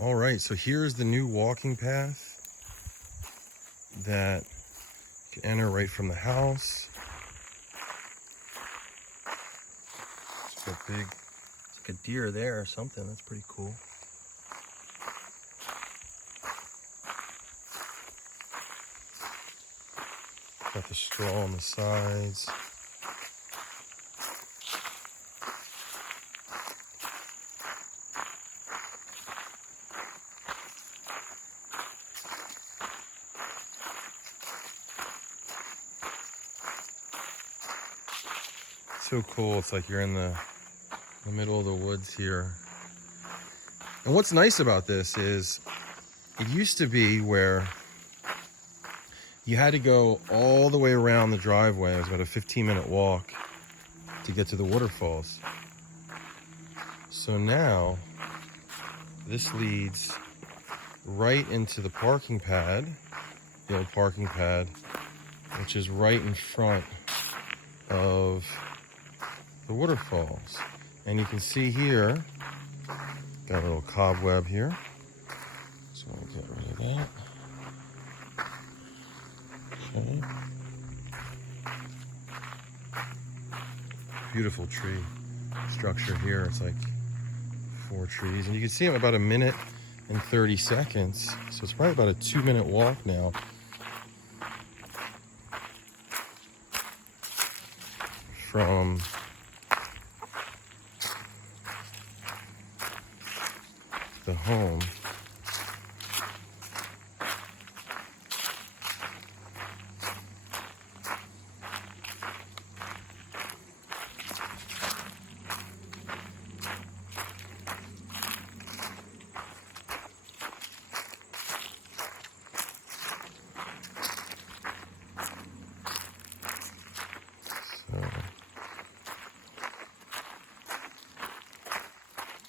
All right, so here's the new walking path that you can enter right from the house. It's like a deer there or something. That's pretty cool. Got the straw on the sides. So cool. It's like you're in the middle of the woods here. And what's nice about this is it used to be where you had to go all the way around the driveway. It was about a 15-minute walk to get to the waterfalls. So now this leads right into the parking pad, the old parking pad, which is right in front of the waterfalls. And you can see here, got a little cobweb here. So I'll get rid of that. Okay. Beautiful tree structure here. It's like 4 trees. And you can see them about 1 minute and 30 seconds. So it's probably about a 2-minute walk now. From the home.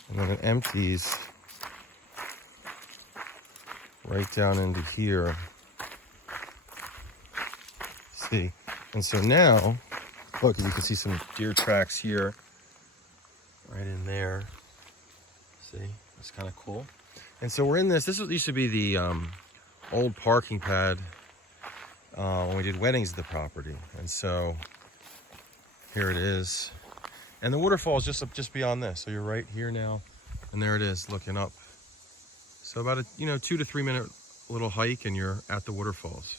And then it empties right down into here. See? And so now, look, you can see some deer tracks here, right in there. See? That's kind of cool. And so we're in this. This used to be the old parking pad when we did weddings at the property. And so here it is. And the waterfall is just beyond this. So you're right here now, and there it is, looking up. So about a 2 to 3 minute little hike, and you're at the waterfalls.